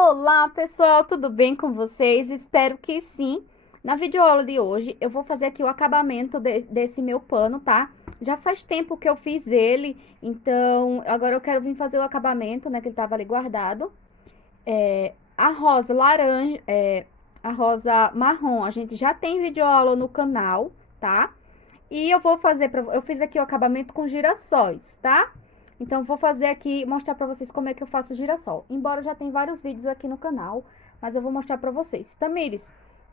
Olá, pessoal, tudo bem com vocês? Espero que sim. Na videoaula de hoje, eu vou fazer aqui o acabamento desse meu pano, tá? Já faz tempo que eu fiz ele, então agora eu quero vir fazer o acabamento, né, que ele tava ali guardado. A rosa laranja, a rosa marrom, a gente já tem videoaula no canal, tá? E eu vou fazer, eu fiz aqui o acabamento com girassóis, tá? Então, vou fazer aqui, mostrar pra vocês como é que eu faço girassol. Embora já tem vários vídeos aqui no canal, mas eu vou mostrar pra vocês. Tamires,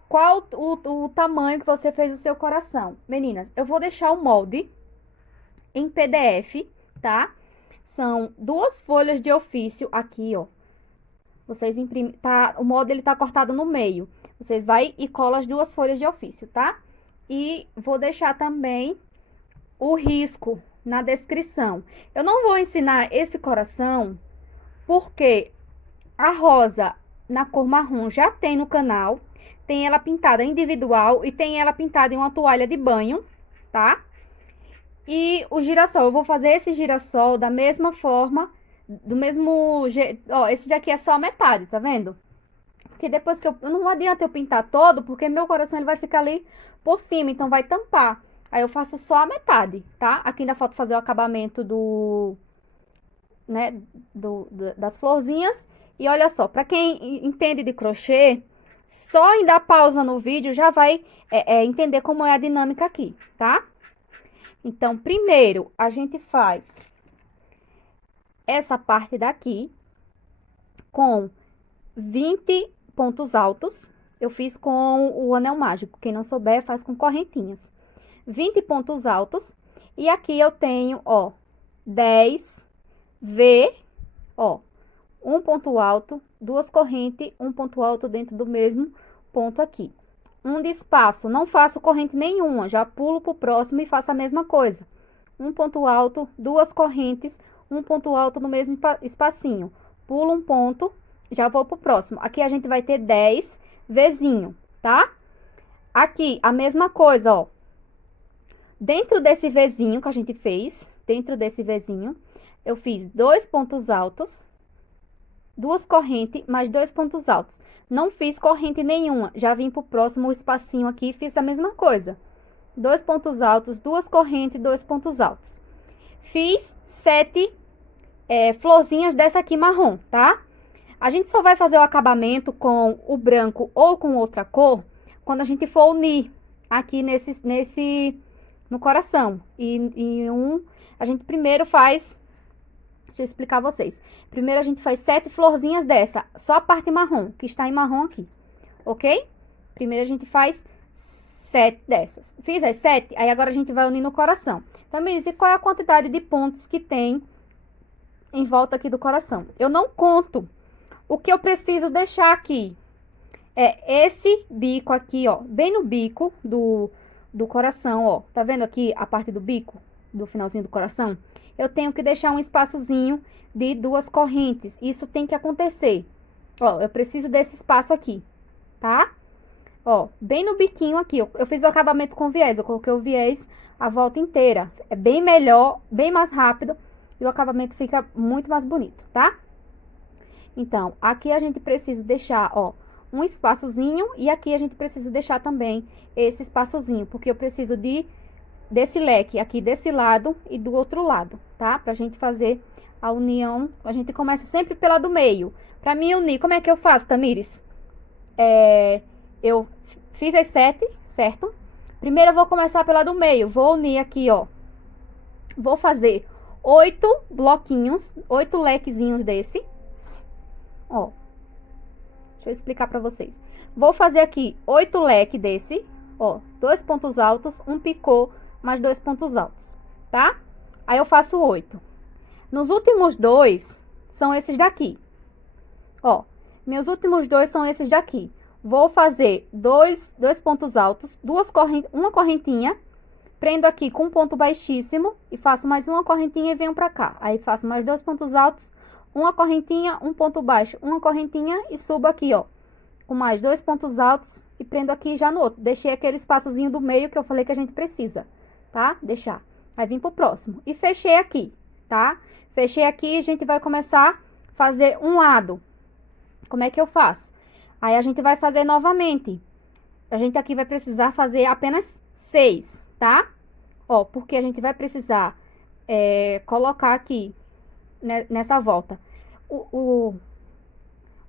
qual o tamanho que você fez o seu coração? Meninas, eu vou deixar o molde em PDF, tá? São 2 folhas de ofício aqui, ó. Vocês imprimem, tá? O molde, ele tá cortado no meio. Vocês vai e cola as 2 folhas de ofício, tá? E vou deixar também o risco na descrição. Eu não vou ensinar esse coração porque a rosa na cor marrom já tem no canal. Tem ela pintada individual e tem ela pintada em uma toalha de banho, tá? E o girassol, eu vou fazer esse girassol da mesma forma, do mesmo jeito. Ó, esse daqui é só a metade, tá vendo? Porque depois que não adianta eu pintar todo, porque meu coração ele vai ficar ali por cima, então vai tampar. Aí eu faço só a metade, tá? Aqui ainda falta fazer o acabamento né, das florzinhas. E olha só, pra quem entende de crochê, só em dar pausa no vídeo já vai entender como é a dinâmica aqui, tá? Então, primeiro, a gente faz essa parte daqui com 20 pontos altos. Eu fiz com o anel mágico. Quem não souber, faz com correntinhas. 20 pontos altos. E aqui eu tenho, ó, 10 V, ó, um ponto alto, 2 correntes, um ponto alto dentro do mesmo ponto aqui. Um de espaço, não faço corrente nenhuma, já pulo pro próximo e faço a mesma coisa. Um ponto alto, 2 correntes, um ponto alto no mesmo espacinho. Pulo um ponto, já vou pro próximo. Aqui a gente vai ter 10 Vzinho, tá? Aqui, a mesma coisa, ó. Dentro desse Vzinho que a gente fez, dentro desse Vzinho, eu fiz 2 pontos altos, 2 correntes, mais 2 pontos altos. Não fiz corrente nenhuma, já vim pro próximo espacinho aqui e fiz a mesma coisa. 2 pontos altos, 2 correntes, 2 pontos altos. Fiz 7 florzinhas dessa aqui marrom, tá? A gente só vai fazer o acabamento com o branco ou com outra cor quando a gente for unir aqui no coração. A gente primeiro faz, deixa eu explicar a vocês. Primeiro a gente faz 7 florzinhas dessa, só a parte marrom, que está em marrom aqui, ok? Primeiro a gente faz 7 dessas. Fiz as 7, aí agora a gente vai unir no coração. Então, me diz, qual é a quantidade de pontos que tem em volta aqui do coração? Eu não conto. O que eu preciso deixar aqui é esse bico aqui, ó, bem no bico do coração, ó. Tá vendo aqui a parte do bico, do finalzinho do coração? Eu tenho que deixar um espaçozinho de 2 correntes. Isso tem que acontecer. Ó, eu preciso desse espaço aqui, tá? Ó, bem no biquinho aqui, eu fiz o acabamento com viés, eu coloquei o viés a volta inteira. É bem melhor, bem mais rápido e o acabamento fica muito mais bonito, tá? Então, aqui a gente precisa deixar, ó, um espaçozinho e aqui a gente precisa deixar também esse espaçozinho, porque eu preciso desse leque aqui desse lado e do outro lado, tá? Pra gente fazer a união, a gente começa sempre pela do meio. Pra mim unir, como é que eu faço, Tamires? Eu fiz as 7, certo? Primeiro eu vou começar pela do meio, vou unir aqui, ó. Vou fazer 8 bloquinhos, 8 lequezinhos desse. Ó, deixa eu explicar pra vocês. Vou fazer aqui 8 leques desse, ó, 2 pontos altos, um picô, mais 2 pontos altos, tá? Aí eu faço 8. Nos últimos 2, são esses daqui. Ó, meus últimos 2 são esses daqui. Vou fazer 2 pontos altos, uma correntinha, prendo aqui com um ponto baixíssimo e faço mais uma correntinha e venho pra cá. Aí faço mais 2 pontos altos, uma correntinha, um ponto baixo, uma correntinha e subo aqui, ó, com mais 2 pontos altos e prendo aqui já no outro. Deixei aquele espaçozinho do meio que eu falei que a gente precisa, tá? Deixar. Aí vim pro próximo. E fechei aqui, tá? Fechei aqui e a gente vai começar a fazer um lado. Como é que eu faço? Aí, a gente vai fazer novamente. A gente aqui vai precisar fazer apenas 6, tá? Ó, porque a gente vai precisar colocar aqui, né, nessa volta.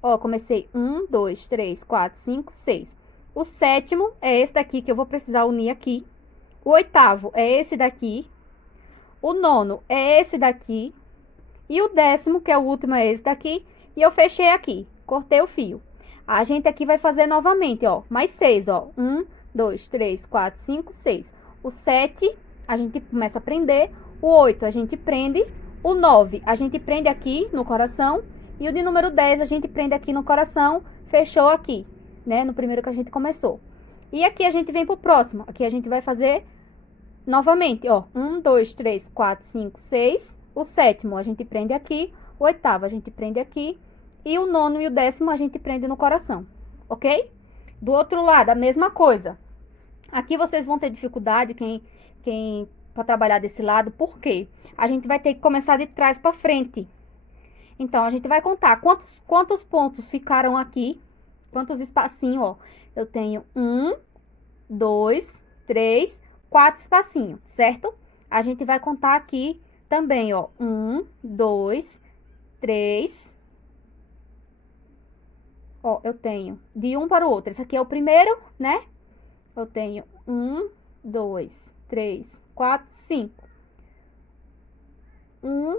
Ó, comecei 1, 2, 3, 4, 5, 6. O sétimo é esse daqui que eu vou precisar unir aqui. O oitavo é esse daqui. O nono é esse daqui. E o décimo, que é o último, é esse daqui. E eu fechei aqui, cortei o fio. A gente aqui vai fazer novamente, ó, mais 6, ó. 1, 2, 3, 4, 5, 6. O 7, a gente começa a prender. O 8, a gente prende. O 9, a gente prende aqui no coração. E o de número 10, a gente prende aqui no coração. Fechou aqui, né? No primeiro que a gente começou. E aqui a gente vem pro próximo. Aqui a gente vai fazer novamente, ó. 1, 2, 3, 4, 5, 6. O sétimo, a gente prende aqui. O oitavo, a gente prende aqui. E o nono e o décimo, a gente prende no coração, ok? Do outro lado, a mesma coisa. Aqui vocês vão ter dificuldade, quem para trabalhar desse lado, por quê? A gente vai ter que começar de trás para frente. Então, a gente vai contar quantos pontos ficaram aqui, quantos espacinhos, ó. Eu tenho 1, 2, 3, 4 espacinhos, certo? A gente vai contar aqui também, ó. 1, 2, 3. Ó, eu tenho de um para o outro. Esse aqui é o primeiro, né? Eu tenho 1, 2, 3, 4, 5. 1,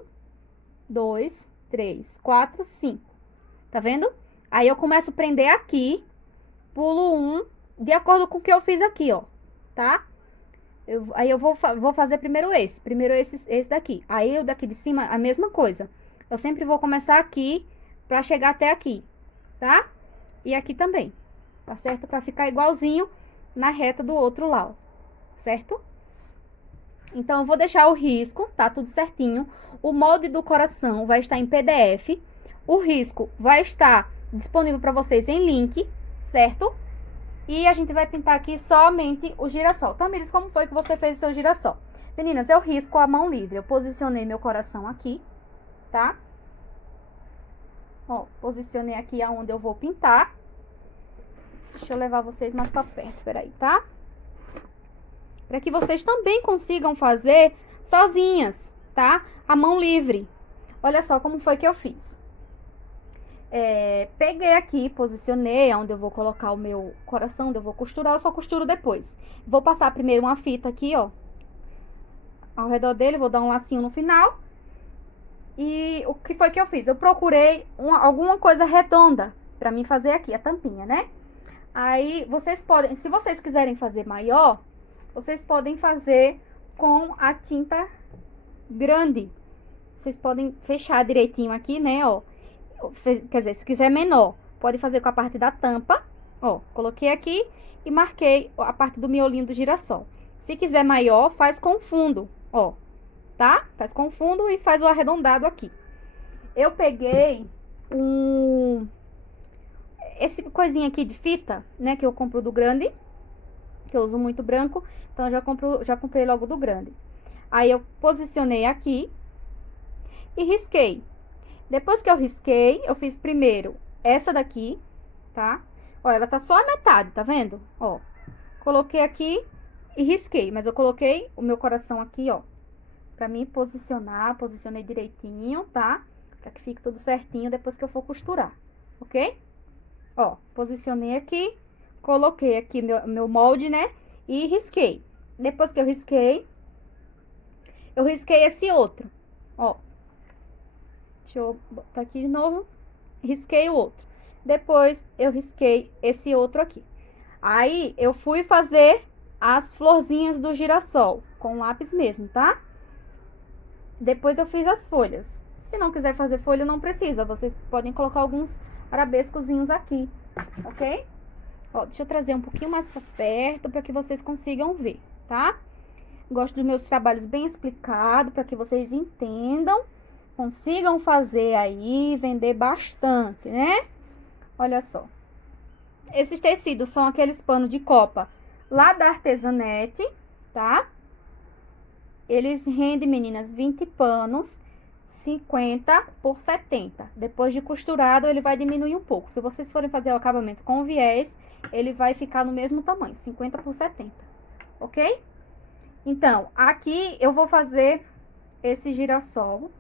2, 3, 4, 5. Tá vendo? Aí eu começo a prender aqui, pulo 1, de acordo com o que eu fiz aqui, ó. Tá? Aí eu vou fazer primeiro esse daqui. Aí o daqui de cima, a mesma coisa. Eu sempre vou começar aqui pra chegar até aqui, tá? E aqui também, tá certo? Pra ficar igualzinho na reta do outro lado, certo? Então, eu vou deixar o risco, tá tudo certinho. O molde do coração vai estar em PDF. O risco vai estar disponível para vocês em link, certo? E a gente vai pintar aqui somente o girassol. Tamires, como foi que você fez o seu girassol? Meninas, eu risco a mão livre. Eu posicionei meu coração aqui, tá? Ó, posicionei aqui aonde eu vou pintar. Deixa eu levar vocês mais pra perto, peraí, tá? Pra que vocês também consigam fazer sozinhas, tá? A mão livre. Olha só como foi que eu fiz. Peguei aqui, posicionei onde eu vou colocar o meu coração, onde eu vou costurar, eu só costuro depois. Vou passar primeiro uma fita aqui, ó. Ao redor dele, vou dar um lacinho no final. E o que foi que eu fiz? Eu procurei alguma coisa redonda pra mim fazer aqui, a tampinha, né? Aí, vocês podem, se vocês quiserem fazer maior, vocês podem fazer com a tinta grande. Vocês podem fechar direitinho aqui, né, ó. Quer dizer, se quiser menor, pode fazer com a parte da tampa, ó. Coloquei aqui e marquei a parte do miolinho do girassol. Se quiser maior, faz com fundo, ó. Tá? Faz com fundo e faz o arredondado aqui. Eu peguei esse coisinha aqui de fita, né, que eu compro do grande, que eu uso muito branco, então eu já comprei logo do grande. Aí eu posicionei aqui e risquei. Depois que eu risquei, eu fiz primeiro essa daqui, tá? Ó, ela tá só a metade, tá vendo? Ó, coloquei aqui e risquei, mas eu coloquei o meu coração aqui, ó, pra mim posicionar, posicionei direitinho, tá? Pra que fique tudo certinho depois que eu for costurar, ok? Ó, posicionei aqui, coloquei aqui meu molde, né? E risquei. Depois que eu risquei esse outro, ó. Deixa eu botar aqui de novo. Risquei o outro. Depois, eu risquei esse outro aqui. Aí, eu fui fazer as florzinhas do girassol, com lápis mesmo, tá? Depois, eu fiz as folhas. Se não quiser fazer folha, não precisa. Vocês podem colocar alguns arabescozinhos aqui, ok? Ó, deixa eu trazer um pouquinho mais pra perto, pra que vocês consigam ver, tá? Gosto dos meus trabalhos bem explicados, pra que vocês entendam, consigam fazer aí, vender bastante, né? Olha só. Esses tecidos são aqueles panos de copa lá da Artesonete, tá? Eles rendem, meninas, 20 panos, 50 por 70. Depois de costurado, ele vai diminuir um pouco. Se vocês forem fazer o acabamento com viés, ele vai ficar no mesmo tamanho, 50 por 70, ok? Então, aqui eu vou fazer esse girassol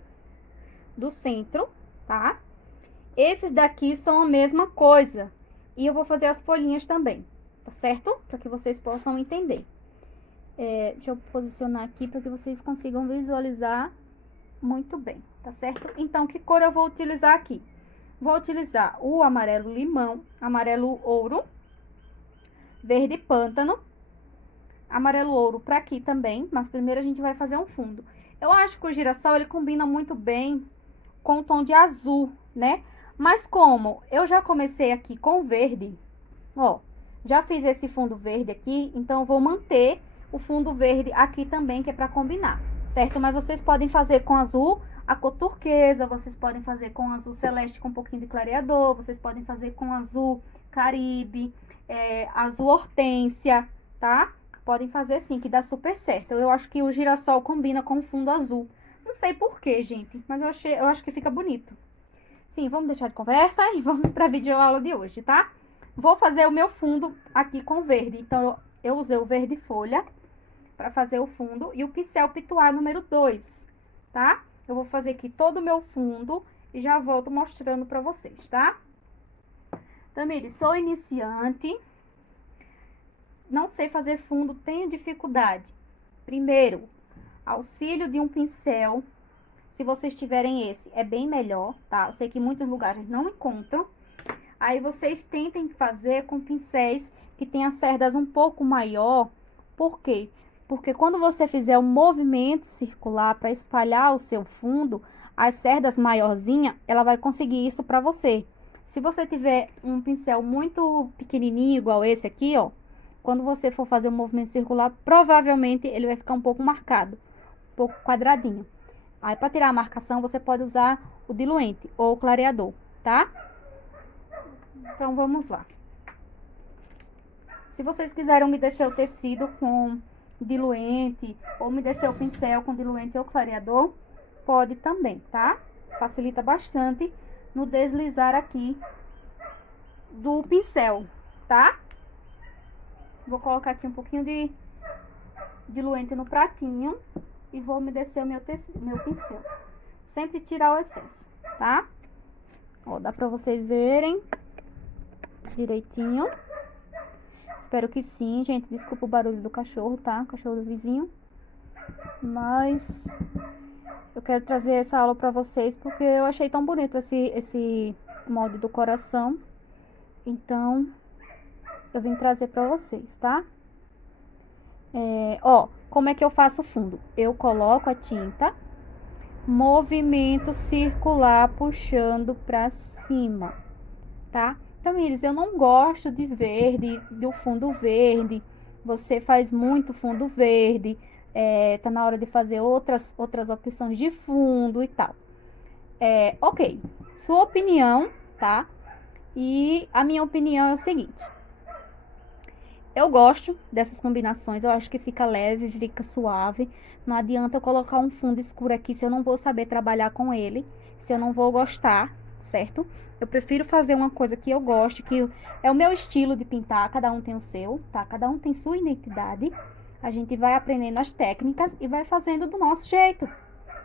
do centro, tá? Esses daqui são a mesma coisa. E eu vou fazer as folhinhas também, tá certo? Para que vocês possam entender. Deixa eu posicionar aqui para que vocês consigam visualizar muito bem, tá certo? Então, que cor eu vou utilizar aqui? Vou utilizar o amarelo limão, amarelo ouro, verde pântano, amarelo ouro pra aqui também, mas primeiro a gente vai fazer um fundo. Eu acho que o girassol, ele combina muito bem com o tom de azul, né? Mas como eu já comecei aqui com verde, ó, já fiz esse fundo verde aqui, então eu vou manter o fundo verde aqui também, que é pra combinar, certo? Mas vocês podem fazer com azul, a cor turquesa, vocês podem fazer com azul celeste com um pouquinho de clareador, vocês podem fazer com azul caribe, azul hortência, tá? Podem fazer sim, que dá super certo. Eu acho que o girassol combina com o fundo azul. Não sei por quê, gente, mas eu acho que fica bonito. Sim, vamos deixar de conversa e vamos pra videoaula de hoje, tá? Vou fazer o meu fundo aqui com verde. Então, eu usei o verde folha para fazer o fundo e o pincel pituar número 2, tá? Eu vou fazer aqui todo o meu fundo e já volto mostrando para vocês, tá? Tamires, sou iniciante, não sei fazer fundo, tenho dificuldade. Primeiro, auxílio de um pincel, se vocês tiverem esse, é bem melhor, tá? Eu sei que em muitos lugares não encontram. Aí, vocês tentem fazer com pincéis que tenham cerdas um pouco maior. Por quê? Porque quando você fizer um movimento circular para espalhar o seu fundo, as cerdas maiorzinhas, ela vai conseguir isso para você. Se você tiver um pincel muito pequenininho, igual esse aqui, ó, quando você for fazer um movimento circular, provavelmente ele vai ficar um pouco marcado, um pouco quadradinho. Aí, para tirar a marcação, você pode usar o diluente ou o clareador, tá? Então, vamos lá. Se vocês quiserem umedecer o tecido com diluente, ou umedecer o pincel com diluente ou clareador, pode também, tá? Facilita bastante no deslizar aqui do pincel, tá? Vou colocar aqui um pouquinho de diluente no pratinho e vou umedecer o meu pincel. Sempre tirar o excesso, tá? Ó, dá pra vocês verem direitinho. Espero que sim, gente. Desculpa o barulho do cachorro, tá? O cachorro do vizinho. Mas eu quero trazer essa aula pra vocês porque eu achei tão bonito esse molde do coração. Então, eu vim trazer pra vocês, tá? Ó, como é que eu faço o fundo? Eu coloco a tinta, movimento circular puxando pra cima, tá? Então, Iris, eu não gosto de verde, do fundo verde. Você faz muito fundo verde. Tá na hora de fazer outras opções de fundo e tal. Ok, sua opinião, tá? E a minha opinião é o seguinte. Eu gosto dessas combinações, eu acho que fica leve, fica suave. Não adianta eu colocar um fundo escuro aqui se eu não vou saber trabalhar com ele, se eu não vou gostar, certo? Eu prefiro fazer uma coisa que eu gosto, que é o meu estilo de pintar, cada um tem o seu, tá? Cada um tem sua identidade. A gente vai aprendendo as técnicas e vai fazendo do nosso jeito,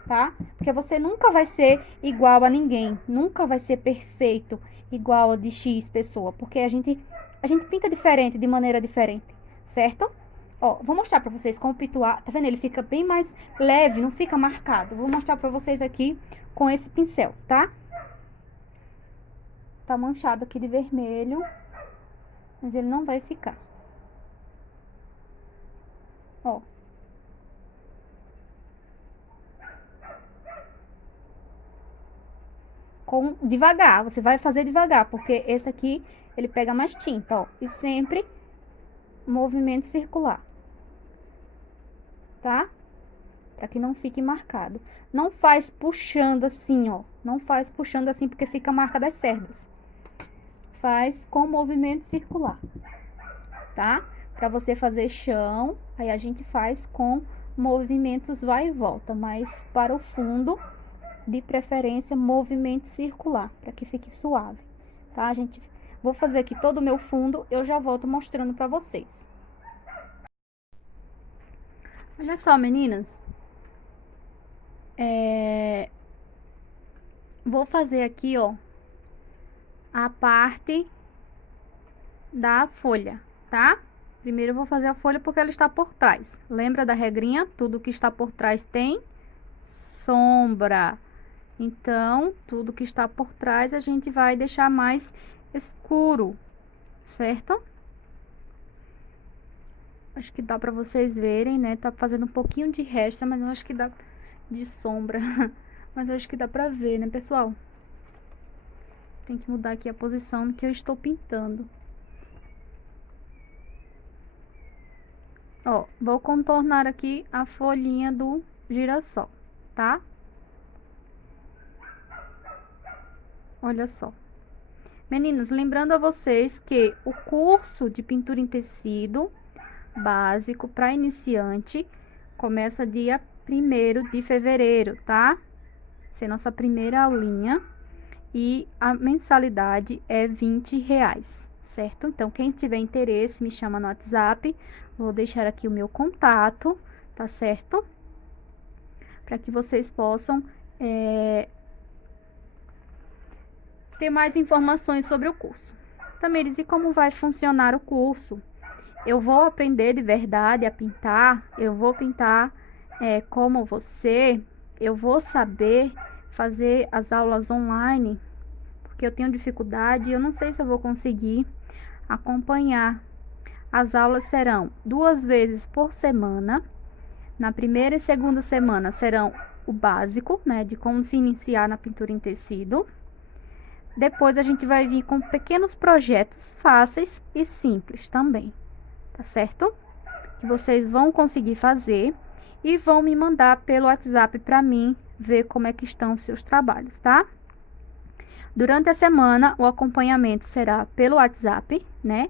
tá? Porque você nunca vai ser igual a ninguém, nunca vai ser perfeito igual a de X pessoa, porque a gente pinta diferente, de maneira diferente, certo? Ó, vou mostrar pra vocês como pituar, tá vendo? Ele fica bem mais leve, não fica marcado. Vou mostrar pra vocês aqui com esse pincel, tá? Tá manchado aqui de vermelho, mas ele não vai ficar. Ó. Devagar, você vai fazer devagar, porque esse aqui, ele pega mais tinta, ó. E sempre movimento circular, tá? Pra que não fique marcado. Não faz puxando assim, ó. Não faz puxando assim, porque fica a marca das cerdas. Faz com movimento circular, tá? Pra você fazer chão, aí a gente faz com movimentos vai e volta. Mas para o fundo, de preferência movimento circular, para que fique suave, tá, gente? Vou fazer aqui todo o meu fundo, eu já volto mostrando para vocês. Olha só, meninas. Vou fazer aqui, ó, a parte da folha, tá? Primeiro eu vou fazer a folha porque ela está por trás. Lembra da regrinha? Tudo que está por trás tem sombra. Então, tudo que está por trás a gente vai deixar mais escuro, certo? Acho que dá pra vocês verem, né? Tá fazendo um pouquinho de resta, mas eu acho que dá de sombra. Mas eu acho que dá pra ver, né, pessoal? Tem que mudar aqui a posição que eu estou pintando. Ó, vou contornar aqui a folhinha do girassol, tá? Olha só. Meninas, lembrando a vocês que o curso de pintura em tecido básico para iniciante começa dia 1º de fevereiro, tá? Essa é nossa primeira aulinha. E a mensalidade é R$20, certo? Então, quem tiver interesse, me chama no WhatsApp. Vou deixar aqui o meu contato, tá certo? Para que vocês possam ter mais informações sobre o curso. Tamires, e como vai funcionar o curso? Eu vou aprender de verdade a pintar, eu vou pintar como você, eu vou saber fazer as aulas online, porque eu tenho dificuldade e eu não sei se eu vou conseguir acompanhar. As aulas serão 2 vezes por semana. Na primeira e segunda semana serão o básico, né, de como se iniciar na pintura em tecido. Depois a gente vai vir com pequenos projetos fáceis e simples também, tá certo? Que vocês vão conseguir fazer e vão me mandar pelo WhatsApp para mim ver como é que estão os seus trabalhos, tá? Durante a semana, o acompanhamento será pelo WhatsApp, né?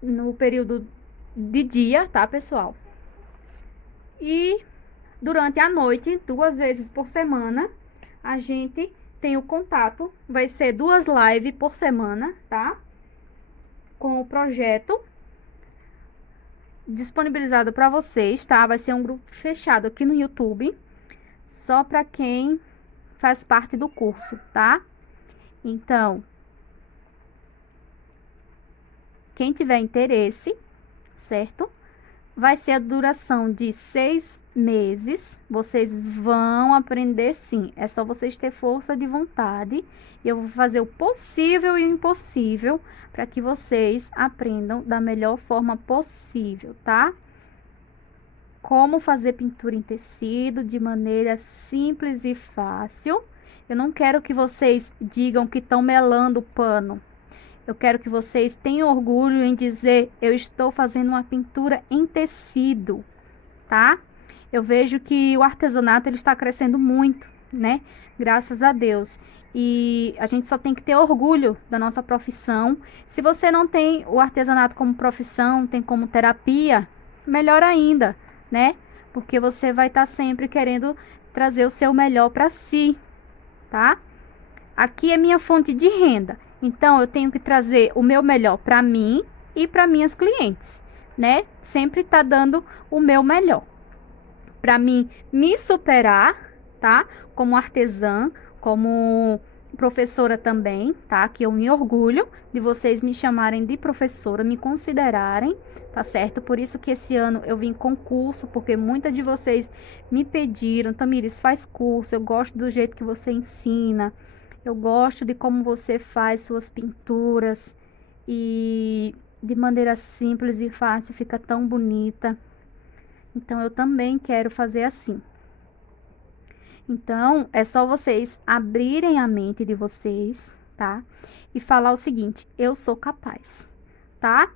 No período de dia, tá, pessoal? E durante a noite, 2 vezes por semana, a gente tem o contato. Vai ser 2 lives por semana, tá? Com o projeto disponibilizado para vocês, tá? Vai ser um grupo fechado aqui no YouTube, só para quem faz parte do curso, tá? Então, quem tiver interesse, certo? Vai ser a duração de 6 meses. Vocês vão aprender sim. É só vocês ter força de vontade. Eu vou fazer o possível e o impossível para que vocês aprendam da melhor forma possível, tá? Como fazer pintura em tecido de maneira simples e fácil. Eu não quero que vocês digam que estão melando o pano. Eu quero que vocês tenham orgulho em dizer, eu estou fazendo uma pintura em tecido, tá? Eu vejo que o artesanato, ele está crescendo muito, né? Graças a Deus. E a gente só tem que ter orgulho da nossa profissão. Se você não tem o artesanato como profissão, tem como terapia, melhor ainda, né? Porque você vai estar sempre querendo trazer o seu melhor para si, tá? Aqui é minha fonte de renda. Então, eu tenho que trazer o meu melhor para mim e para minhas clientes, né? Sempre tá dando o meu melhor. Para mim me superar, tá? Como artesã, como professora também, tá? Que eu me orgulho de vocês me chamarem de professora, me considerarem, tá certo? Por isso que esse ano eu vim com curso, porque muitas de vocês me pediram, Tamires, faz curso, eu gosto do jeito que você ensina. Eu gosto de como você faz suas pinturas e de maneira simples e fácil, fica tão bonita. Então, eu também quero fazer assim. Então, é só vocês abrirem a mente de vocês, tá? E falar o seguinte, eu sou capaz, tá?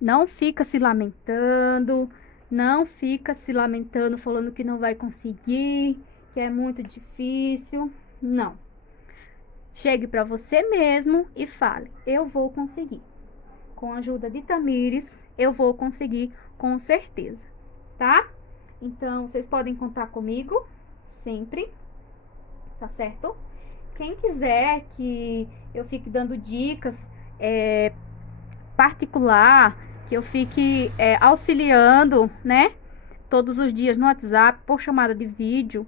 Não fica se lamentando, não fica se lamentando, falando que não vai conseguir, que é muito difícil. Não. Chegue para você mesmo e fale, eu vou conseguir. Com a ajuda de Tamires, eu vou conseguir com certeza, tá? Então, vocês podem contar comigo sempre. tá certo? Quem quiser que eu fique dando dicas particular, que eu fique auxiliando, né? Todos os dias no WhatsApp, por chamada de vídeo,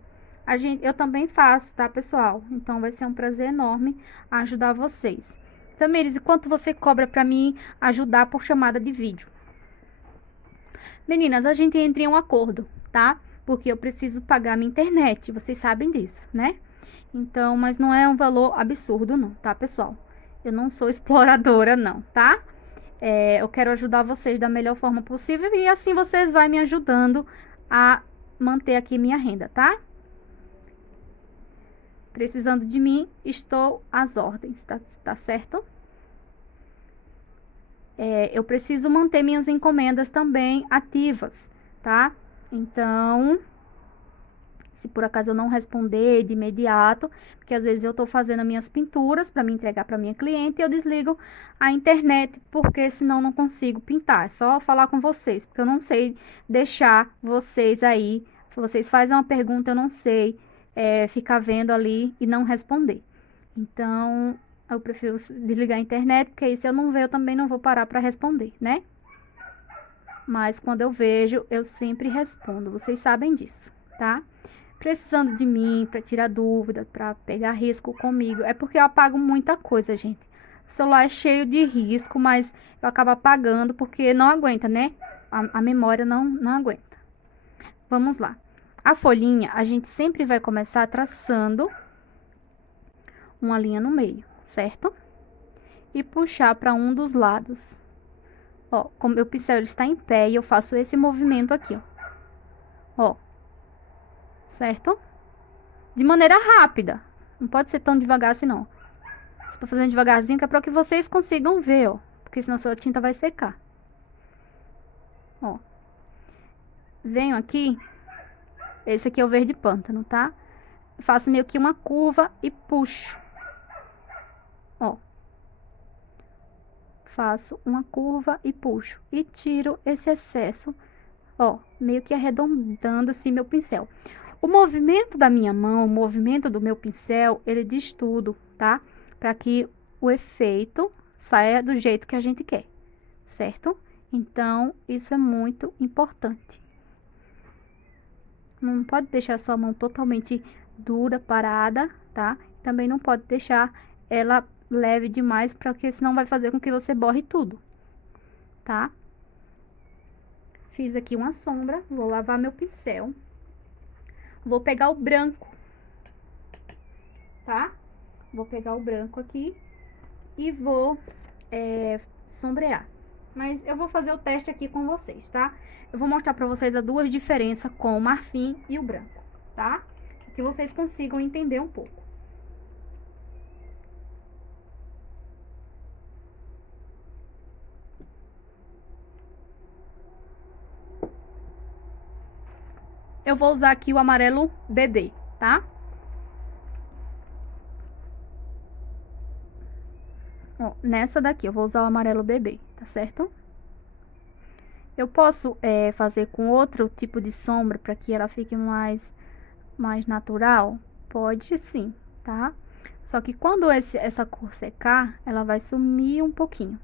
eu também faço, tá, pessoal? Então vai ser um prazer enorme ajudar vocês. Tamires, e quanto você cobra pra mim ajudar por chamada de vídeo? Meninas, a gente entra em um acordo, tá? Porque eu preciso pagar minha internet, vocês sabem disso, né? Então, mas não é um valor absurdo não, tá, pessoal? Eu não sou exploradora não, tá? Eu quero ajudar vocês da melhor forma possível e assim vocês vão me ajudando a manter aqui minha renda, tá? Precisando de mim, estou às ordens, tá certo? Eu preciso manter minhas encomendas também ativas, tá? Então, se por acaso eu não responder de imediato, porque às vezes eu tô fazendo minhas pinturas para me entregar para minha cliente e eu desligo a internet, porque senão não consigo pintar. É só falar com vocês, porque eu não sei deixar vocês aí. Se vocês fazem uma pergunta, eu não sei ficar vendo ali e não responder. Então, eu prefiro desligar a internet, porque aí se eu não ver, eu também não vou parar para responder, né? Mas quando eu vejo, eu sempre respondo. Vocês sabem disso, tá? Precisando de mim para tirar dúvida, para pegar risco comigo. É porque eu apago muita coisa, gente. O celular é cheio de risco, mas eu acabo apagando porque não aguenta, né? A memória não aguenta. Vamos lá. A folhinha, a gente sempre vai começar traçando uma linha no meio, certo? E puxar para um dos lados. Ó, como meu pincel ele está em pé e eu faço esse movimento aqui, ó. Ó. Certo? De maneira rápida. Não pode ser tão devagar assim, não. Tô fazendo devagarzinho que é para que vocês consigam ver, ó. Porque senão sua tinta vai secar. Ó. Venho aqui. Esse aqui é o verde pântano, tá? Faço meio que uma curva e puxo. Ó. Faço uma curva e puxo. E tiro esse excesso, ó. Meio que arredondando assim meu pincel. O movimento da minha mão, o movimento do meu pincel, ele diz tudo, tá? Para que o efeito saia do jeito que a gente quer, certo? Então, isso é muito importante. Não pode deixar sua mão totalmente dura, parada, tá? Também não pode deixar ela leve demais, porque senão vai fazer com que você borre tudo, tá? Fiz aqui uma sombra, vou lavar meu pincel. Vou pegar o branco, tá? Vou pegar o branco aqui e vou sombrear. Mas eu vou fazer o teste aqui com vocês, tá? Eu vou mostrar pra vocês as duas diferenças com o marfim e o branco, tá? Que vocês consigam entender um pouco. Eu vou usar aqui o amarelo bebê, tá? Ó, nessa daqui eu vou usar o amarelo bebê, tá certo? Eu posso fazer com outro tipo de sombra para que ela fique mais natural? Pode sim, tá? Só que quando essa cor secar, ela vai sumir um pouquinho.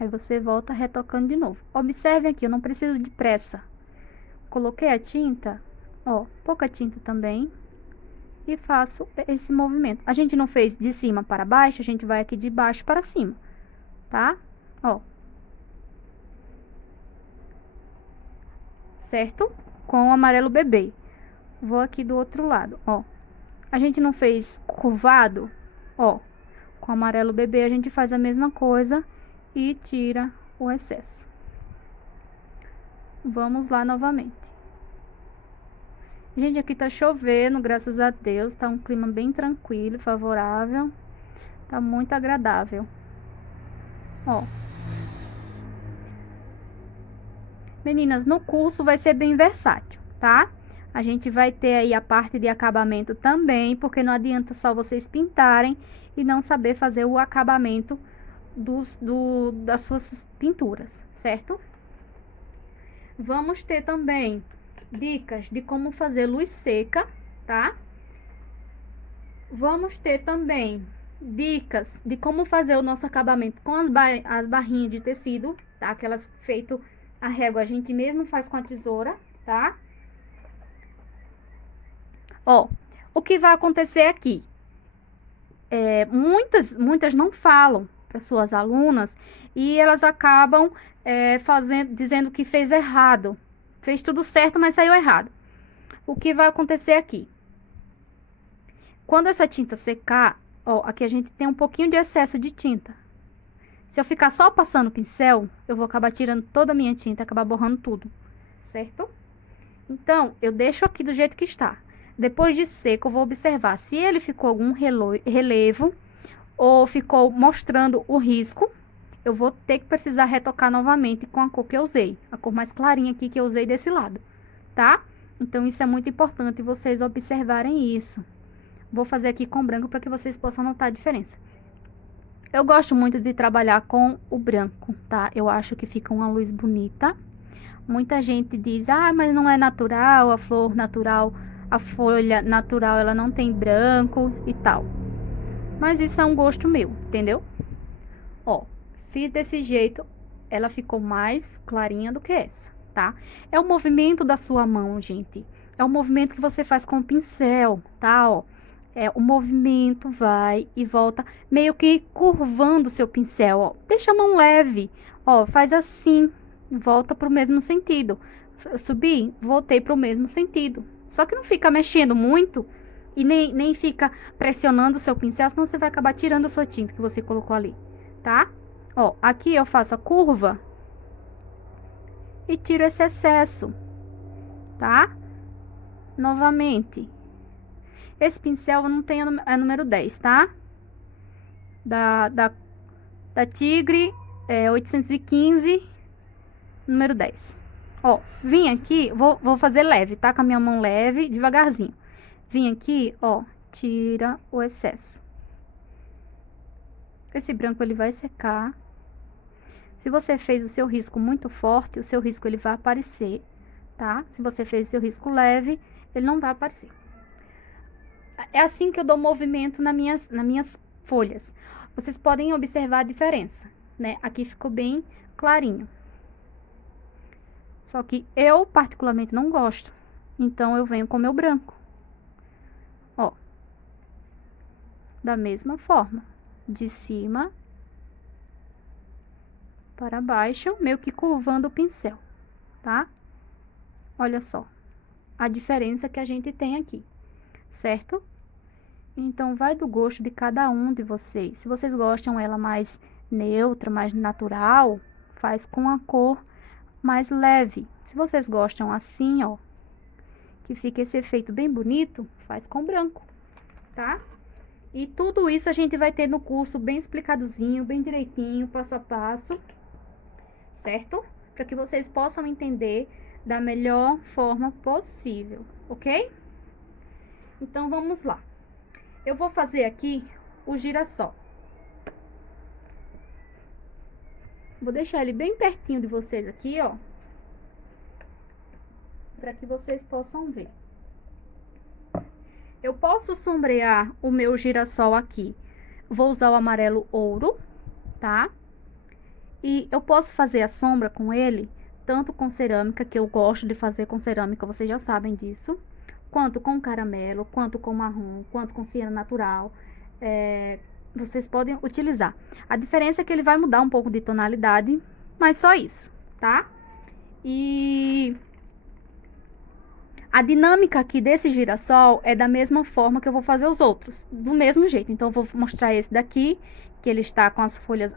Aí você volta retocando de novo. Observem aqui, eu não preciso de pressa. Coloquei a tinta, ó, pouca tinta também. E faço esse movimento. A gente não fez de cima para baixo, a gente vai aqui de baixo para cima, tá? Ó. Certo? Com o amarelo bebê. Vou aqui do outro lado, ó. A gente não fez curvado, ó. Com o amarelo bebê a gente faz a mesma coisa e tira o excesso. Vamos lá novamente. Gente, aqui tá chovendo, graças a Deus. Tá um clima bem tranquilo e favorável. Tá muito agradável. Ó. Meninas, no curso vai ser bem versátil, tá? A gente vai ter aí a parte de acabamento também, porque não adianta só vocês pintarem e não saber fazer o acabamento das suas pinturas, certo? Vamos ter também dicas de como fazer luz seca, tá? vamos ter também dicas de como fazer o nosso acabamento com as barrinhas de tecido, tá? Aquelas feito a régua, a gente mesmo faz com a tesoura, tá? Ó, o que vai acontecer aqui? Muitas não falam para suas alunas e elas acabam dizendo que fez errado. Fez tudo certo, mas saiu errado. O que vai acontecer aqui? Quando essa tinta secar, ó, aqui a gente tem um pouquinho de excesso de tinta. Se eu ficar só passando o pincel, eu vou acabar tirando toda a minha tinta, acabar borrando tudo, certo? Então, eu deixo aqui do jeito que está. Depois de seco, eu vou observar se ele ficou algum relevo ou ficou mostrando o risco. Eu vou ter que precisar retocar novamente com a cor que eu usei. A cor mais clarinha aqui que eu usei desse lado, tá? Então, isso é muito importante vocês observarem isso. Vou fazer aqui com branco para que vocês possam notar a diferença. Eu gosto muito de trabalhar com o branco, tá? Eu acho que fica uma luz bonita. Muita gente diz, ah, mas não é natural, a flor natural, a folha natural, ela não tem branco e tal. Mas isso é um gosto meu, entendeu? Ó, fiz desse jeito, ela ficou mais clarinha do que essa, tá? É o movimento da sua mão, gente. É o movimento que você faz com o pincel, tá? Ó, o movimento vai e volta, meio que curvando o seu pincel, ó. Deixa a mão leve, ó, faz assim, volta pro mesmo sentido. Subi, voltei pro mesmo sentido. Só que não fica mexendo muito e nem fica pressionando o seu pincel, senão você vai acabar tirando a sua tinta que você colocou ali, tá? Ó, aqui eu faço a curva e tiro esse excesso, tá? Novamente. Esse pincel não tem a número 10, tá? Da Tigre, 815, número 10. Ó, vim aqui, vou fazer leve, tá? Com a minha mão leve, devagarzinho. Vim aqui, ó, tira o excesso. Esse branco, ele vai secar. Se você fez o seu risco muito forte, o seu risco, ele vai aparecer, tá? Se você fez o seu risco leve, ele não vai aparecer. É assim que eu dou movimento nas minhas folhas. Vocês podem observar a diferença, né? Aqui ficou bem clarinho. Só que eu, particularmente, não gosto. Então, eu venho com o meu branco. Ó. Da mesma forma. De cima para baixo, meio que curvando o pincel, tá? Olha só. A diferença que a gente tem aqui, certo? Então, vai do gosto de cada um de vocês. Se vocês gostam ela mais neutra, mais natural, faz com a cor mais leve. Se vocês gostam assim, ó, que fica esse efeito bem bonito, faz com branco, tá? E tudo isso a gente vai ter no curso bem explicadozinho, bem direitinho, passo a passo, certo? Para que vocês possam entender da melhor forma possível, ok? Então, vamos lá. Eu vou fazer aqui o girassol. Vou deixar ele bem pertinho de vocês aqui, ó. Para que vocês possam ver. Eu posso sombrear o meu girassol aqui. Vou usar o amarelo ouro, tá? E eu posso fazer a sombra com ele, tanto com cerâmica, que eu gosto de fazer com cerâmica, vocês já sabem disso. Quanto com caramelo, quanto com marrom, quanto com cera natural. Vocês podem utilizar. A diferença é que ele vai mudar um pouco de tonalidade, mas só isso, tá? E a dinâmica aqui desse girassol é da mesma forma que eu vou fazer os outros, do mesmo jeito. Então, eu vou mostrar esse daqui, que ele está com as folhas,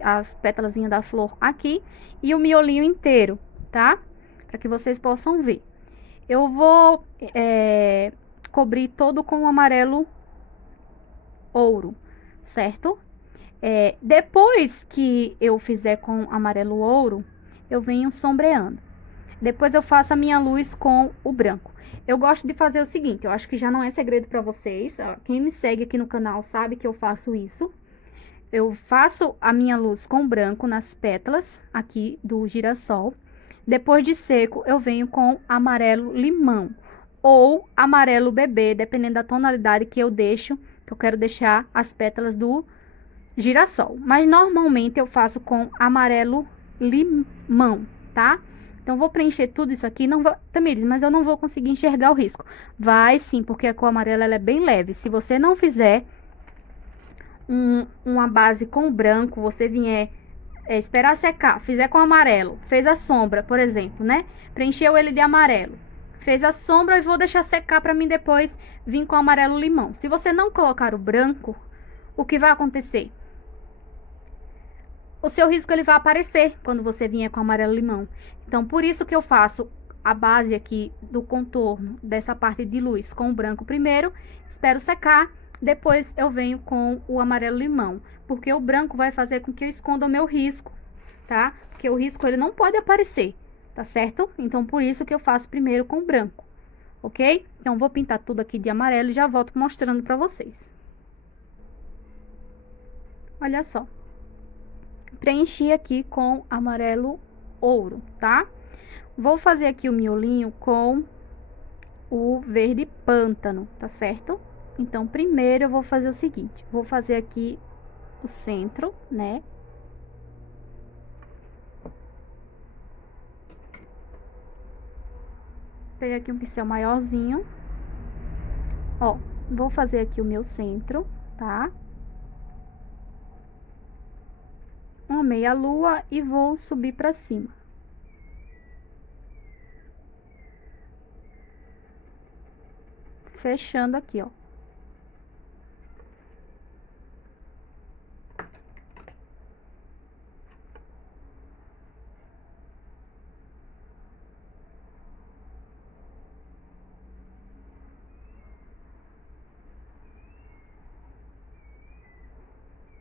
as pétalazinhas da flor aqui, e o miolinho inteiro, tá? Para que vocês possam ver. Eu vou cobrir todo com o amarelo ouro, certo? Depois que eu fizer com amarelo ouro, eu venho sombreando. Depois eu faço a minha luz com o branco. Eu gosto de fazer o seguinte, eu acho que já não é segredo para vocês. Quem me segue aqui no canal sabe que eu faço isso. Eu faço a minha luz com branco nas pétalas aqui do girassol. Depois de seco, eu venho com amarelo limão ou amarelo bebê, dependendo da tonalidade que eu deixo que eu quero deixar as pétalas do girassol. Mas normalmente eu faço com amarelo limão, tá? Então, vou preencher tudo isso aqui. Não vou, Tamires, mas eu não vou conseguir enxergar o risco. Vai sim, porque a cor amarela ela é bem leve. Se você não fizer uma base com branco, você vier esperar secar, fizer com amarelo, fez a sombra, por exemplo, né? Preencheu ele de amarelo. Fez a sombra e vou deixar secar para mim depois vir com amarelo limão. Se você não colocar o branco, o que vai acontecer? O seu risco ele vai aparecer quando você vier com amarelo limão. Então, por isso que eu faço a base aqui do contorno dessa parte de luz com o branco primeiro, espero secar, depois eu venho com o amarelo limão, porque o branco vai fazer com que eu esconda o meu risco, tá? Porque o risco ele não pode aparecer, tá certo? Então, por isso que eu faço primeiro com o branco, ok? Então, vou pintar tudo aqui de amarelo e já volto mostrando pra vocês. Olha só. Preenchi aqui com amarelo ouro, tá? Vou fazer aqui o miolinho com o verde pântano, tá certo? Então, primeiro eu vou fazer o seguinte, vou fazer aqui o centro, né? Peguei aqui um pincel maiorzinho. Ó, vou fazer aqui o meu centro, tá? Uma meia lua e vou subir pra cima. Fechando aqui, ó.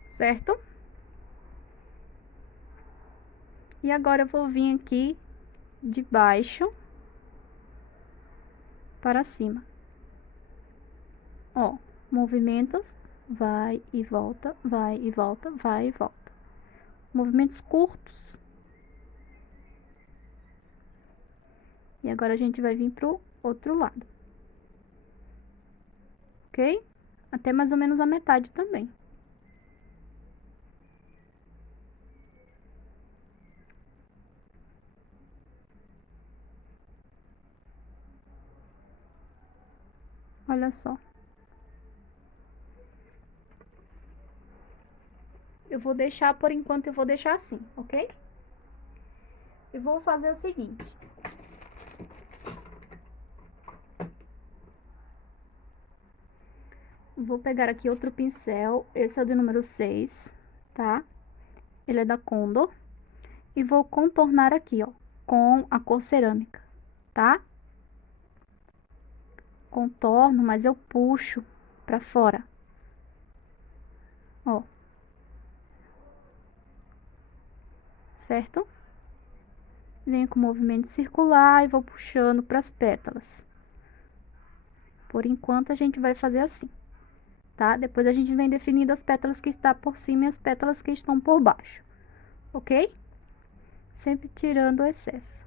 Certo? E agora eu vou vir aqui de baixo para cima. Ó, movimentos, vai e volta, vai e volta, vai e volta. Movimentos curtos. E agora a gente vai vir pro outro lado. Ok? Até mais ou menos a metade também. Olha só. Eu vou deixar, por enquanto, eu vou deixar assim, ok? E vou fazer o seguinte. Vou pegar aqui outro pincel, esse é o de número 6, tá? Ele é da Condor. E vou contornar aqui, ó, com a cor cerâmica, tá? Contorno, mas eu puxo pra fora. Ó. Certo? Venho com o movimento circular e vou puxando pras pétalas. Por enquanto, a gente vai fazer assim, tá? Depois a gente vem definindo as pétalas que estão por cima e as pétalas que estão por baixo, ok? Sempre tirando o excesso.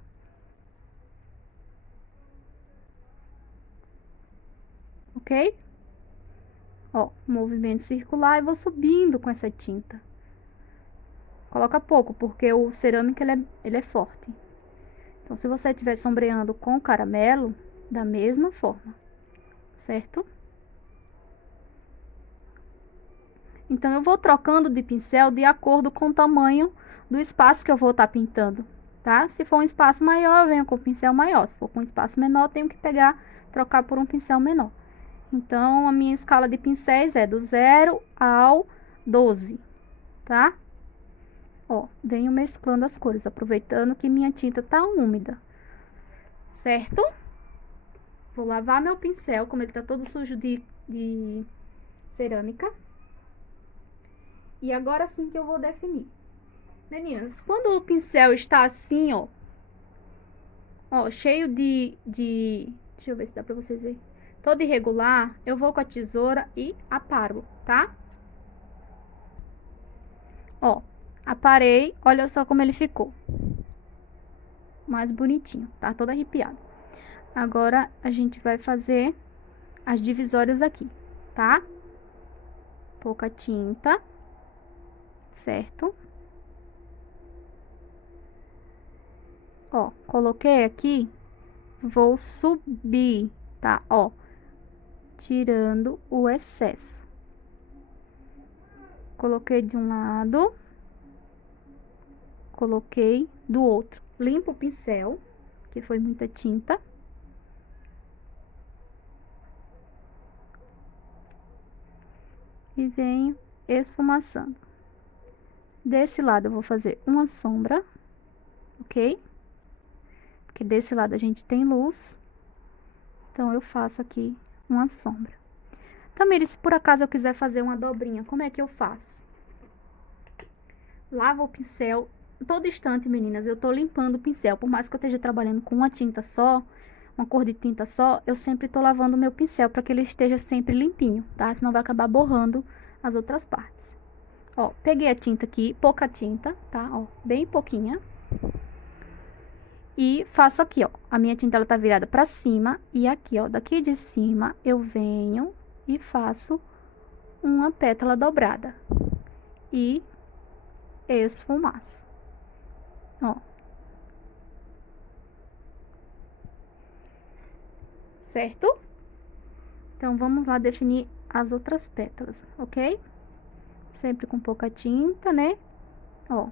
Ok? Ó, movimento circular e vou subindo com essa tinta. Coloca pouco, porque o cerâmico ele é forte. Então, se você estiver sombreando com caramelo, da mesma forma, certo? Então, eu vou trocando de pincel de acordo com o tamanho do espaço que eu vou estar pintando, tá? Se for um espaço maior, eu venho com o pincel maior. Se for com um espaço menor, eu tenho que trocar por um pincel menor. Então, a minha escala de pincéis é do 0 ao 12, tá? Ó, venho mesclando as cores, aproveitando que minha tinta tá úmida, certo? Vou lavar meu pincel, como ele tá todo sujo de cerâmica. E agora sim que eu vou definir. Meninas, quando o pincel está assim, ó, cheio deixa eu ver se dá pra vocês verem. Todo irregular, eu vou com a tesoura e aparo, tá? Ó, aparei, olha só como ele ficou. Mais bonitinho, tá? Todo arrepiado. Agora, a gente vai fazer as divisórias aqui, tá? pouca tinta, certo? Ó, coloquei aqui, vou subir, tá? Ó, tirando o excesso. Coloquei de um lado, coloquei do outro. Limpo o pincel, que foi muita tinta. E venho esfumaçando. Desse lado eu vou fazer uma sombra, ok? Porque desse lado a gente tem luz. Então, eu faço aqui uma sombra. Tamires, se por acaso eu quiser fazer uma dobrinha, como é que eu faço? Lavo o pincel. Todo instante, meninas, eu tô limpando o pincel. Por mais que eu esteja trabalhando com uma tinta só, uma cor de tinta só, eu sempre tô lavando o meu pincel para que ele esteja sempre limpinho, tá? Senão vai acabar borrando as outras partes. Ó, peguei a tinta aqui, pouca tinta, tá? Ó, bem pouquinha. E faço aqui, ó, a minha tinta ela tá virada pra cima, e aqui, ó, daqui de cima, eu venho e faço uma pétala dobrada. E esfumaço, ó. Certo? Então, vamos lá definir as outras pétalas, ok? Sempre com pouca tinta, né? Ó.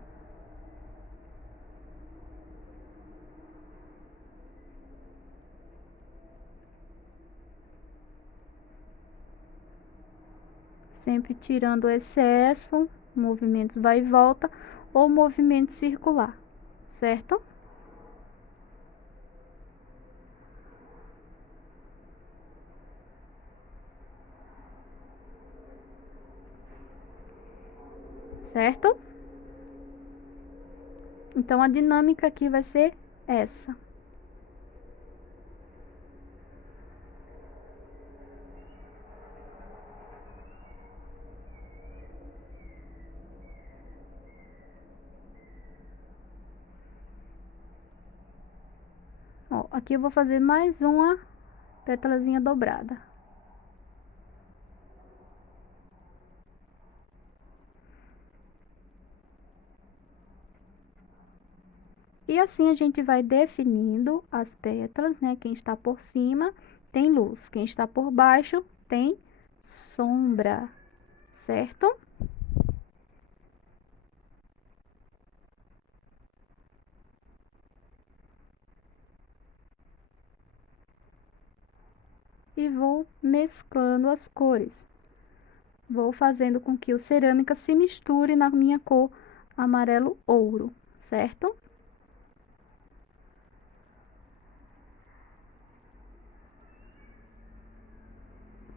Sempre tirando o excesso, movimentos vai e volta, ou movimento circular, certo? Certo? Então, a dinâmica aqui vai ser essa. Ó, aqui eu vou fazer mais uma pétalazinha dobrada. E assim a gente vai definindo as pétalas, né? Quem está por cima tem luz, quem está por baixo tem sombra, certo? E vou mesclando as cores. Vou fazendo com que o cerâmica se misture na minha cor amarelo ouro, certo?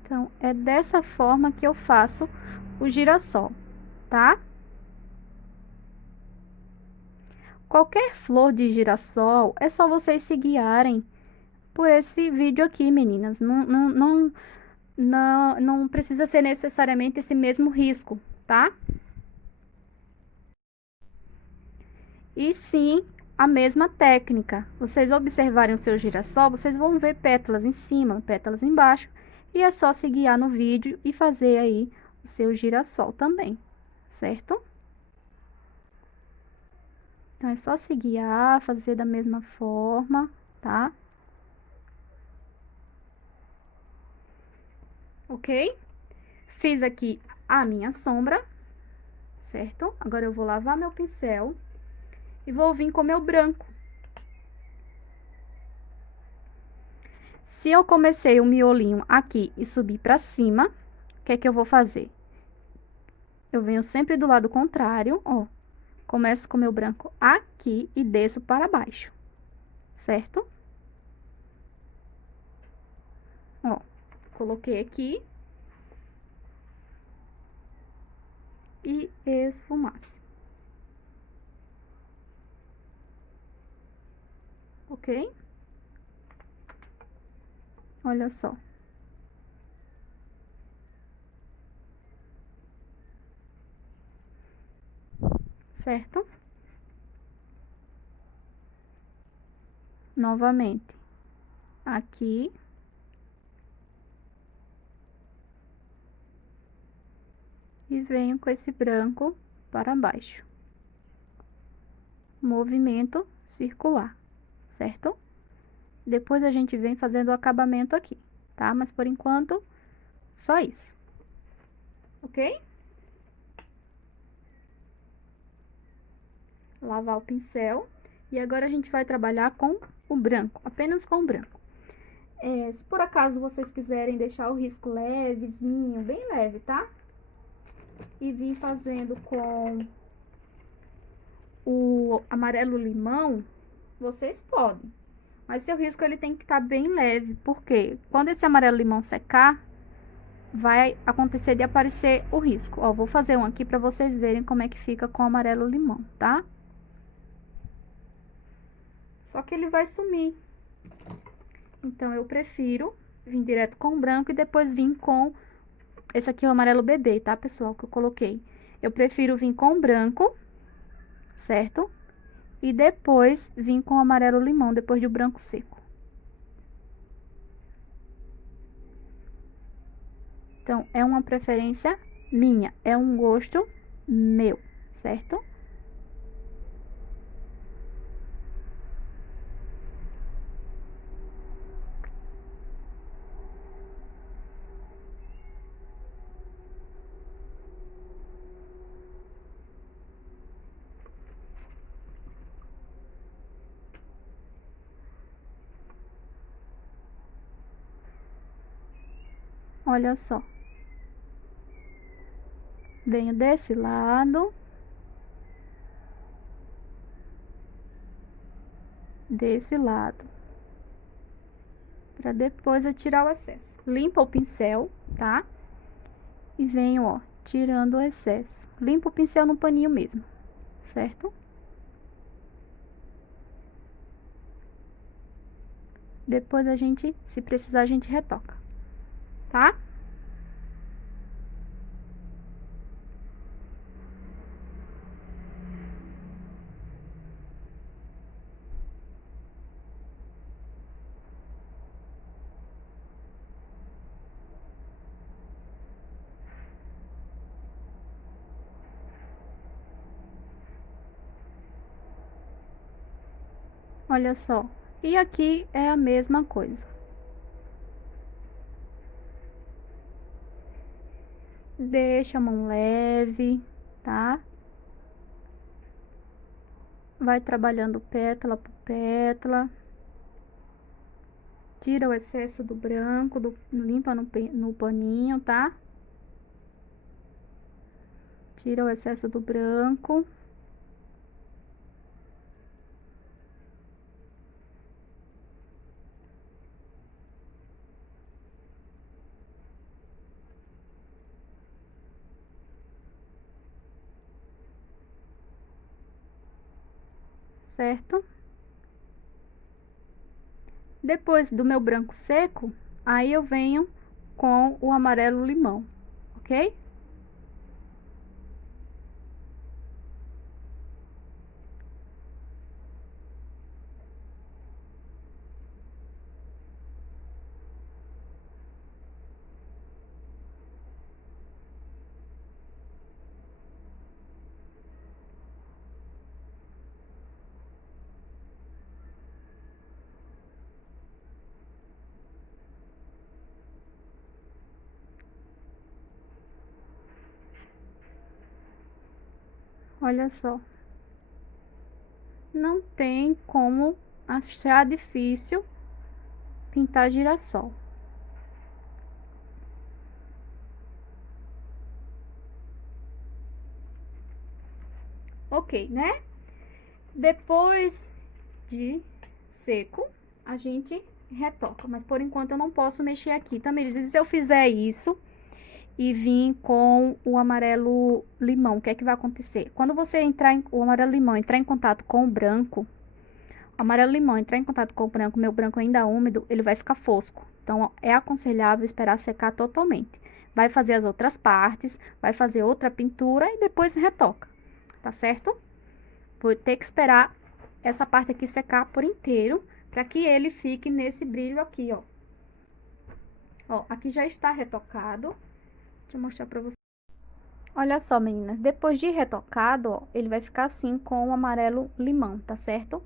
Então, é dessa forma que eu faço o girassol, tá? Qualquer flor de girassol, é só vocês se guiarem por esse vídeo aqui, meninas. Não precisa ser necessariamente esse mesmo risco, tá? E sim, a mesma técnica. Vocês observarem o seu girassol, vocês vão ver pétalas em cima, pétalas embaixo. E é só se guiar no vídeo e fazer aí o seu girassol também, certo? Então, é só se guiar, fazer da mesma forma, tá? Ok? Fiz aqui a minha sombra, certo? Agora, eu vou lavar meu pincel e vou vir com meu branco. Se eu comecei o miolinho aqui e subir pra cima, o que é que eu vou fazer? Eu venho sempre do lado contrário, ó. Começo com meu branco aqui e desço para baixo, certo? Ó, coloquei aqui. E esfumaço. Ok? Olha só. Certo? Novamente. Aqui. e venho com esse branco para baixo. Movimento circular, certo? Depois a gente vem fazendo o acabamento aqui, tá? Mas por enquanto, só isso. Ok? Lavar o pincel. E agora a gente vai trabalhar com o branco, apenas com o branco. Se por acaso vocês quiserem deixar o risco levezinho, bem leve, tá? E vir fazendo com o amarelo limão, vocês podem. Mas seu risco ele tem que estar bem leve, porque quando esse amarelo limão secar, vai acontecer de aparecer o risco. Ó, vou fazer um aqui para vocês verem como é que fica com o amarelo limão, tá? Só que ele vai sumir. Então, eu prefiro vir direto com o branco e depois vir com... Esse aqui é o amarelo bebê, tá, pessoal, que eu coloquei. Eu prefiro vir com o branco, certo? E depois vir com o amarelo limão, depois do branco seco. Então, é uma preferência minha, é um gosto meu, certo? Olha só. Venho desse lado. Desse lado. Pra depois eu tirar o excesso. Limpa o pincel, tá? E venho, ó, tirando o excesso. Limpa o pincel no paninho mesmo, certo? Depois a gente, se precisar, a gente retoca, tá? Olha só. E aqui é a mesma coisa. Deixa a mão leve, tá? Vai trabalhando pétala por pétala. Tira o excesso do branco, limpa no paninho, tá? Tira o excesso do branco. Certo? Depois do meu branco seco, aí eu venho com o amarelo limão, ok? Olha só. Não tem como achar difícil pintar girassol. Ok, né? Depois de seco, a gente retoca. Mas por enquanto eu não posso mexer aqui, tá, Meire? Se eu fizer isso e vir com o amarelo limão, o que é que vai acontecer? Quando você o amarelo limão entrar em contato com o branco, o amarelo limão entrar em contato com o branco, meu branco ainda úmido, ele vai ficar fosco. Então, é aconselhável esperar secar totalmente. Vai fazer as outras partes, vai fazer outra pintura e depois retoca, tá certo? Vou ter que esperar essa parte aqui secar por inteiro, para que ele fique nesse brilho aqui, ó. Ó, aqui já está retocado. Deixa eu mostrar pra vocês. Olha só, meninas, depois de retocado, ó, ele vai ficar assim com o amarelo limão, tá certo?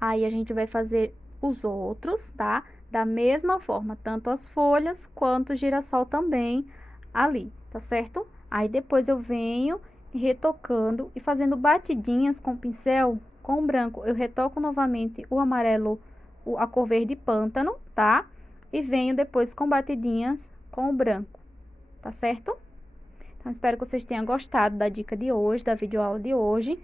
Aí, a gente vai fazer os outros, tá? Da mesma forma, tanto as folhas quanto o girassol também ali, tá certo? Aí, depois eu venho retocando e fazendo batidinhas com o pincel, com o branco. Eu retoco novamente o amarelo, a cor verde pântano, tá? E venho depois com batidinhas com o branco, tá certo? Então, espero que vocês tenham gostado da dica de hoje, da videoaula de hoje.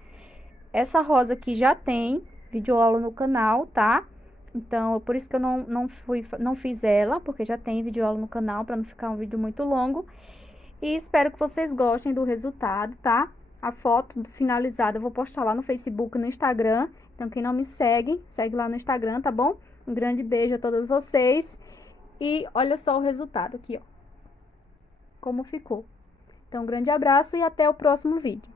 Essa rosa aqui já tem videoaula no canal, tá? Então, é por isso que eu não fiz ela, porque já tem videoaula no canal, para não ficar um vídeo muito longo. E espero que vocês gostem do resultado, tá? A foto finalizada eu vou postar lá no Facebook e no Instagram. Então, quem não me segue, segue lá no Instagram, tá bom? Um grande beijo a todos vocês. E olha só o resultado aqui, ó. Como ficou. Então, um grande abraço e até o próximo vídeo.